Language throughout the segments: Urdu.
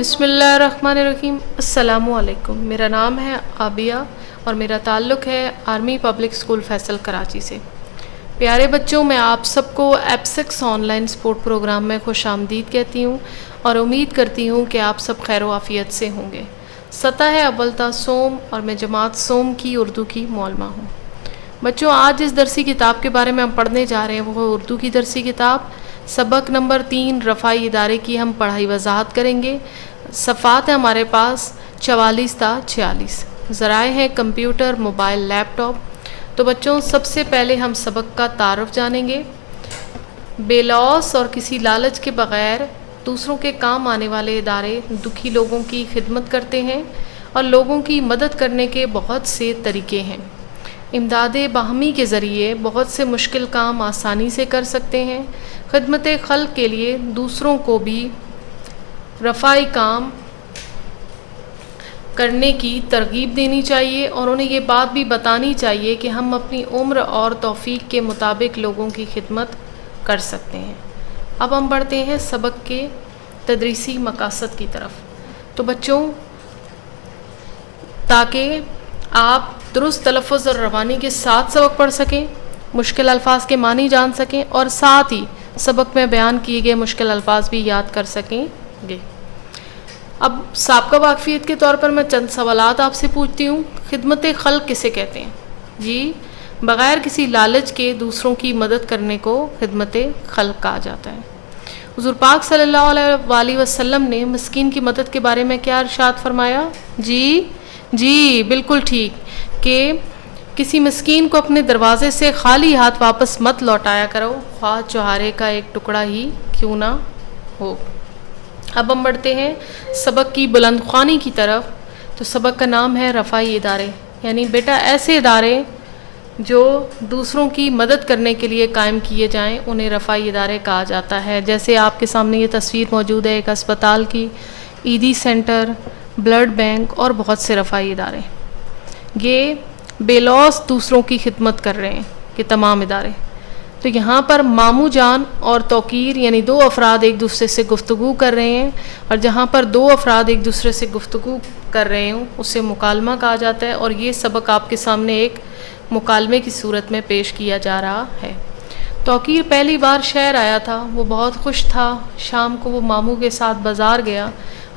بسم اللہ الرحمن الرحیم۔ السلام علیکم۔ میرا نام ہے عابیہ اور میرا تعلق ہے army public school Faisal Karachi سے۔ پیارے بچوں، میں آپ سب کو ایپسکس آن لائن سپورٹ پروگرام میں خوش آمدید کہتی ہوں اور امید کرتی ہوں کہ آپ سب خیر و عافیت سے ہوں گے۔ سطح ہے اول تا سوم اور میں جماعت سوم کی اردو کی معلمہ ہوں۔ بچوں، آج جس درسی کتاب کے بارے میں ہم پڑھنے جا رہے ہیں وہ اردو کی درسی کتاب سبق نمبر 3 رفاعی ادارے کی ہم پڑھائی وضاحت کریں گے۔ صفحات ہیں ہمارے پاس 44 تا 46۔ ذرائع ہیں کمپیوٹر، موبائل، لیپ ٹاپ۔ تو بچوں، سب سے پہلے ہم سبق کا تعارف جانیں گے۔ بے لوث اور کسی لالچ کے بغیر دوسروں کے کام آنے والے ادارے دکھی لوگوں کی خدمت کرتے ہیں اور لوگوں کی مدد کرنے کے بہت سے طریقے ہیں۔ امداد باہمی کے ذریعے بہت سے مشکل کام آسانی سے کر سکتے ہیں۔ خدمت خلق کے لیے دوسروں کو بھی رفاعی کام کرنے کی ترغیب دینی چاہیے اور انہیں یہ بات بھی بتانی چاہیے کہ ہم اپنی عمر اور توفیق کے مطابق لوگوں کی خدمت کر سکتے ہیں۔ اب ہم بڑھتے ہیں سبق کے تدریسی مقاصد کی طرف۔ تو بچوں، تاکہ آپ درست تلفظ اور روانی کے ساتھ سبق پڑھ سکیں، مشکل الفاظ کے معنی جان سکیں اور ساتھ ہی سبق میں بیان کیے گئے مشکل الفاظ بھی یاد کر سکیں گے۔ اب سابقہ واقفیت کے طور پر میں چند سوالات آپ سے پوچھتی ہوں۔ خدمت خلق کسے کہتے ہیں؟ جی، بغیر کسی لالچ کے دوسروں کی مدد کرنے کو خدمت خلق کہا جاتا ہے۔ حضور پاک صلی اللہ علیہ وآلہ وسلم نے مسکین کی مدد کے بارے میں کیا ارشاد فرمایا؟ جی بالکل ٹھیک، کہ کسی مسکین کو اپنے دروازے سے خالی ہاتھ واپس مت لوٹایا کرو، خواہ چوہارے کا ایک ٹکڑا ہی کیوں نہ ہو۔ اب ہم بڑھتے ہیں سبق کی بلند خوانی کی طرف۔ تو سبق کا نام ہے رفاعی ادارے، یعنی بیٹا ایسے ادارے جو دوسروں کی مدد کرنے کے لیے قائم کیے جائیں انہیں رفاعی ادارے کہا جاتا ہے۔ جیسے آپ کے سامنے یہ تصویر موجود ہے ایک اسپتال کی، عیدی سینٹر، بلڈ بینک اور بہت سے رفاعی ادارے۔ یہ بے لوث دوسروں کی خدمت کر رہے ہیں کہ تمام ادارے۔ تو یہاں پر ماموں جان اور توقیر یعنی دو افراد ایک دوسرے سے گفتگو کر رہے ہیں، اور جہاں پر دو افراد ایک دوسرے سے گفتگو کر رہے ہوں اسے مکالمہ کہا جاتا ہے، اور یہ سبق آپ کے سامنے ایک مکالمے کی صورت میں پیش کیا جا رہا ہے۔ توقیر پہلی بار شہر آیا تھا، وہ بہت خوش تھا۔ شام کو وہ ماموں کے ساتھ بازار گیا۔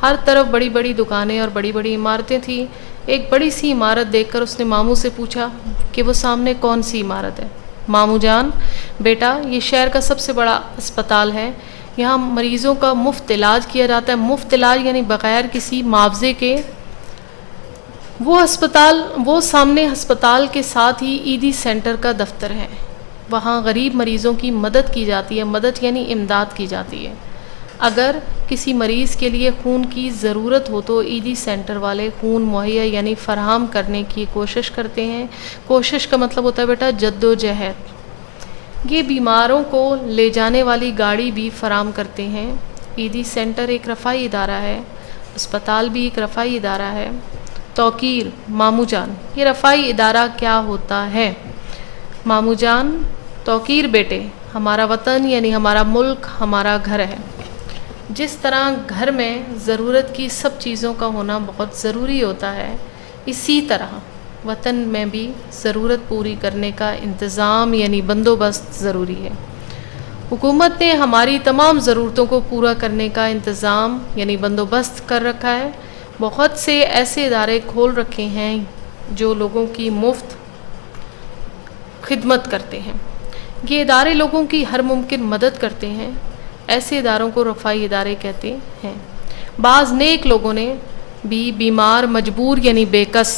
ہر طرف بڑی بڑی دکانیں اور بڑی بڑی عمارتیں تھیں۔ ایک بڑی سی عمارت دیکھ کر اس نے ماموں سے پوچھا کہ وہ سامنے کون سی عمارت ہے؟ ماموں جان، بیٹا یہ شہر کا سب سے بڑا اسپتال ہے، یہاں مریضوں کا مفت علاج کیا جاتا ہے۔ مفت علاج یعنی بغیر کسی معاوضے کے۔ وہ سامنے ہسپتال کے ساتھ ہی عیدی سینٹر کا دفتر ہے، وہاں غریب مریضوں کی مدد کی جاتی ہے۔ مدد یعنی امداد کی جاتی ہے۔ اگر کسی مریض کے لیے خون کی ضرورت ہو تو عیدی سینٹر والے خون مہیا یعنی فراہم کرنے کی کوشش کرتے ہیں۔ کوشش کا مطلب ہوتا ہے بیٹا جد و جہد۔ یہ بیماروں کو لے جانے والی گاڑی بھی فراہم کرتے ہیں۔ عیدی سینٹر ایک رفاعی ادارہ ہے، اسپتال بھی ایک رفاعی ادارہ ہے۔ توقیر، ماموں جان، یہ رفاعی ادارہ کیا ہوتا ہے؟ ماموں جان، توقیر بیٹے، ہمارا وطن یعنی ہمارا ملک ہمارا گھر ہے۔ جس طرح گھر میں ضرورت کی سب چیزوں کا ہونا بہت ضروری ہوتا ہے، اسی طرح وطن میں بھی ضرورت پوری کرنے کا انتظام یعنی بندوبست ضروری ہے۔ حکومت نے ہماری تمام ضرورتوں کو پورا کرنے کا انتظام یعنی بندوبست کر رکھا ہے۔ بہت سے ایسے ادارے کھول رکھے ہیں جو لوگوں کی مفت خدمت کرتے ہیں۔ یہ ادارے لوگوں کی ہر ممکن مدد کرتے ہیں۔ ایسے اداروں کو رفاعی ادارے کہتے ہیں۔ بعض نیک لوگوں نے بھی بیمار، مجبور یعنی بے کس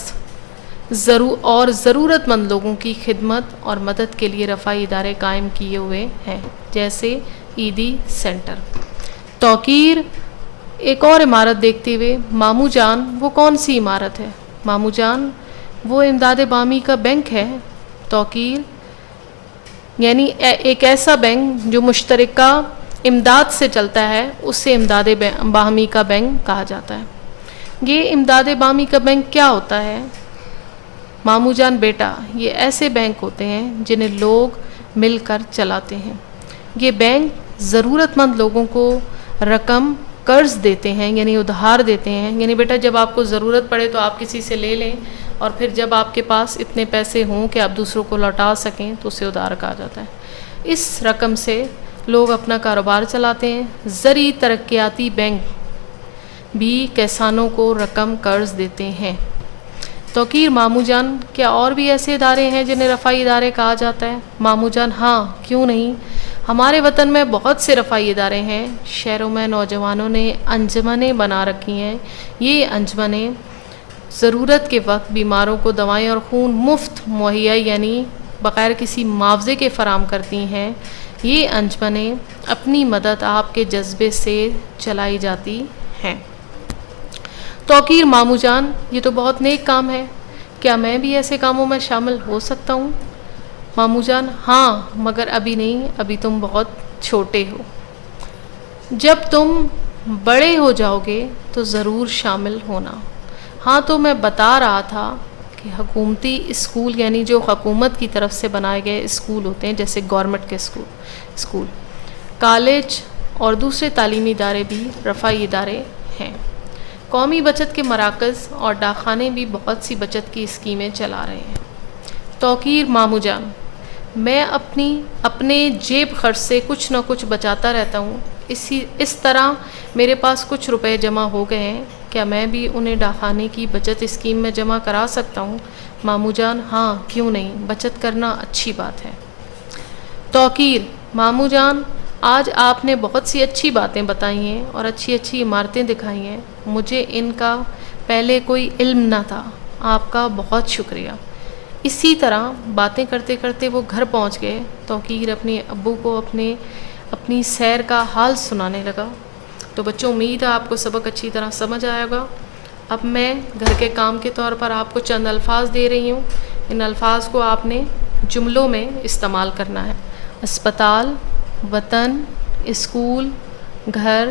اور ضرورت مند لوگوں کی خدمت اور مدد کے لیے رفاعی ادارے قائم کیے ہوئے ہیں، جیسے عیدی سینٹر۔ توقیر ایک اور عمارت دیکھتے ہوئے، ماموں جان وہ کون سی عمارت ہے؟ ماموں جان، وہ امداد باہمی کا بینک ہے۔ توقیر یعنی ایک ایسا بینک جو مشترکہ امداد سے چلتا ہے، اس سے امداد باہمی کا بینک کہا جاتا ہے۔ یہ امداد باہمی کا بینک کیا ہوتا ہے؟ ماموں جان بیٹا، یہ ایسے بینک ہوتے ہیں جنہیں لوگ مل کر چلاتے ہیں۔ یہ بینک ضرورت مند لوگوں کو رقم قرض دیتے ہیں یعنی ادھار دیتے ہیں، یعنی بیٹا جب آپ کو ضرورت پڑے تو آپ کسی سے لے لیں، اور پھر جب آپ کے پاس اتنے پیسے ہوں کہ آپ دوسروں کو لوٹا سکیں تو اسے ادھار کہا جاتا ہے۔ اس رقم سے لوگ اپنا کاروبار چلاتے ہیں۔ زرعی ترقیاتی بینک بھی کسانوں کو رقم قرض دیتے ہیں۔ توقیر ماموں جان، کیا اور بھی ایسے ادارے ہیں جنہیں رفاہی ادارے کہا جاتا ہے؟ ماموں جان ہاں، کیوں نہیں، ہمارے وطن میں بہت سے رفاہی ادارے ہیں۔ شہروں میں نوجوانوں نے انجمنیں بنا رکھی ہیں۔ یہ انجمنیں ضرورت کے وقت بیماروں کو دوائیں اور خون مفت مہیا یعنی بغیر کسی معاوضے کے فراہم کرتی ہیں۔ یہ انجمنیں اپنی مدد آپ کے جذبے سے چلائی جاتی ہیں۔ توقیر ماموں جان، یہ تو بہت نیک کام ہے، کیا میں بھی ایسے کاموں میں شامل ہو سکتا ہوں؟ ماموں جان ہاں، مگر ابھی نہیں، ابھی تم بہت چھوٹے ہو، جب تم بڑے ہو جاؤ گے تو ضرور شامل ہونا۔ ہاں، تو میں بتا رہا تھا کہ حکومتی اسکول یعنی جو حکومت کی طرف سے بنائے گئے اسکول ہوتے ہیں، جیسے گورنمنٹ کے اسکول، کالج اور دوسرے تعلیمی ادارے بھی رفاہی ادارے ہیں۔ قومی بچت کے مراکز اور ڈاکخانے بھی بہت سی بچت کی اسکیمیں چلا رہے ہیں۔ توقیر ماموں جان، میں اپنے جیب خرچ سے کچھ نہ کچھ بچاتا رہتا ہوں، اس طرح میرے پاس کچھ روپے جمع ہو گئے ہیں، کیا میں بھی انہیں ڈاکخانے کی بچت اسکیم میں جمع کرا سکتا ہوں؟ ماموں جان ہاں، کیوں نہیں، بچت کرنا اچھی بات ہے۔ توقیر ماموں جان، آج آپ نے بہت سی اچھی باتیں بتائی ہیں اور اچھی اچھی عمارتیں دکھائی ہیں، مجھے ان کا پہلے کوئی علم نہ تھا، آپ کا بہت شکریہ۔ اسی طرح باتیں کرتے کرتے وہ گھر پہنچ گئے۔ توقیر اپنے ابو کو اپنی سیر کا حال سنانے لگا۔ تو بچوں، امید ہے آپ کو سبق اچھی طرح سمجھ آئے گا۔ اب میں گھر کے کام کے طور پر آپ کو چند الفاظ دے رہی ہوں، ان الفاظ کو آپ نے جملوں میں استعمال کرنا ہے۔ اسپتال، وطن، اسکول، گھر،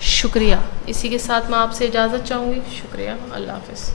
شکریہ۔ اسی کے ساتھ میں آپ سے اجازت چاہوں گی۔ شکریہ، اللہ حافظ۔